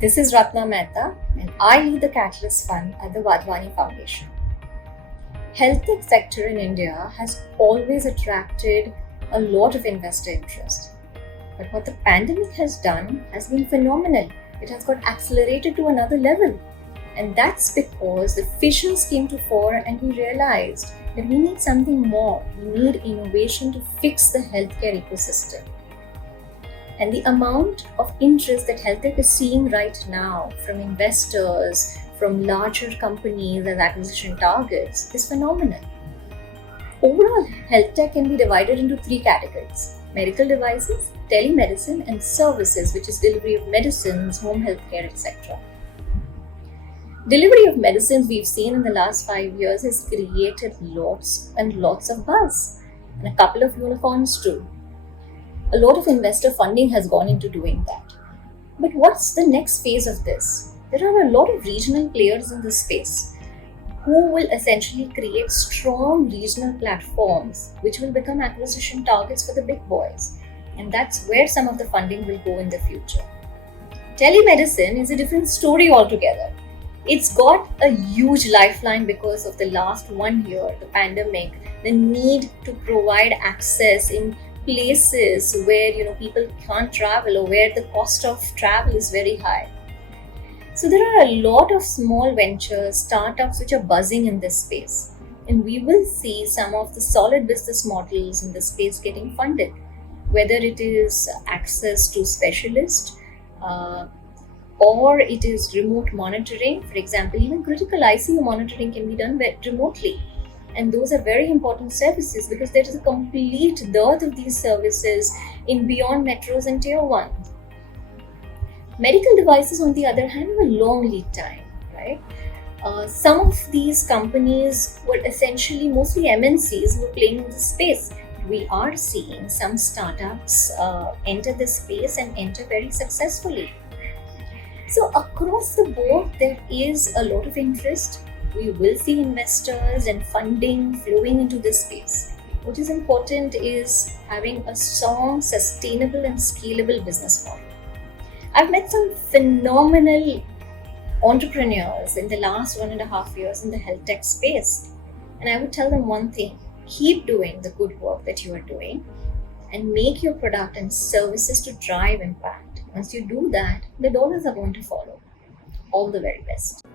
This is Ratna Mehta, and I lead the Catalyst Fund at the Wadhwani Foundation. Healthtech sector in India has always attracted a lot of investor interest. But what the pandemic has done has been phenomenal. It has got accelerated to another level. And that's because the visions came to fore and we realized that we need something more. We need innovation to fix the healthcare ecosystem. And the amount of interest that Healthtech is seeing right now from investors, from larger companies as acquisition targets is phenomenal. Overall, Healthtech can be divided into three categories: medical devices, telemedicine, and services, which is delivery of medicines, home healthcare, etc. Delivery of medicines we've seen in the last 5 years has created lots and lots of buzz, and a couple of unicorns too. A lot of investor funding has gone into doing that. But what's the next phase of this? There are a lot of regional players in this space who will essentially create strong regional platforms which will become acquisition targets for the big boys. And that's where some of the funding will go in the future. Telemedicine is a different story altogether. It's got a huge lifeline because of the last 1 year, the pandemic, the need to provide access in places where people can't travel or where the cost of travel is very high. So there are a lot of small ventures, startups which are buzzing in this space, and we will see some of the solid business models in this space getting funded, whether it is access to specialists or it is remote monitoring. For example, even critical ICU monitoring can be done remotely. And those are very important services because there is a complete dearth of these services in beyond metros and tier 1. Medical devices, on the other hand, have a long lead time, right? Some of these companies were essentially mostly MNCs who were playing in this space. We are seeing some startups enter this space and enter very successfully. So across the board, there is a lot of interest. We will see investors and funding flowing into this space. What is important is having a strong, sustainable and scalable business model. I've met some phenomenal entrepreneurs in the last 1.5 years in the health tech space. And I would tell them one thing: keep doing the good work that you are doing and make your product and services to drive impact. Once you do that, the dollars are going to follow. All the very best.